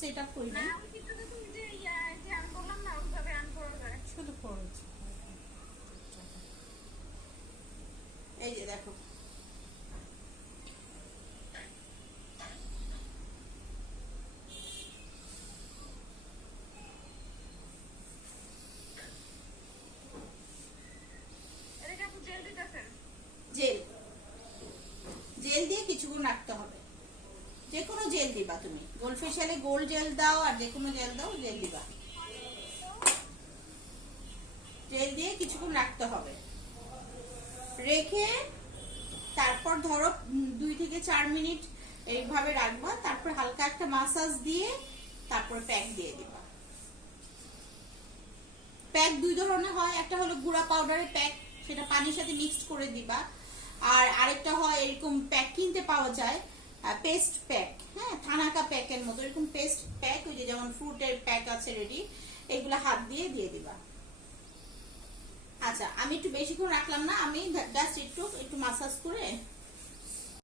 Set up করি না, শুধু করেছি। এই যে দেখো জেল, জেল দিয়ে কিছুক্ষণ রাখতে হবে। যে কোনো জেল দিবা তুমি, গোল্ড ফেশিয়ালে গোল্ড জেল দাও আর যে কোনো জেল দাও, জেল দিবা, জেল দিয়ে কিছুক্ষণ রাখতে হবে। রেখে তারপর ধরো 2 থেকে 4 মিনিট এইভাবে রাখবা, তারপর হালকা একটা মাসাজ দিয়ে তারপর প্যাক দিয়ে দিবা। প্যাক 2 ধরনের হয়, একটা হলো গুঁড়া পাউডারের প্যাক, সেটা পানির সাথে মিক্সড করে দিবা, আর আরেকটা হয় এরকম প্যাক কিনতে পাওয়া যায়, পেস্ট প্যাক, হ্যাঁ থানাকা প্যাকের মতো এরকম পেস্ট প্যাক, ওই যে যেমন ফ্রুটের প্যাক আছে রেডি, এগুলো হাত দিয়ে দিয়ে দিবা। আচ্ছা আমি একটু বেশিক্ষণ রাখলাম না, আমি জাস্ট একটু মাসাজ করে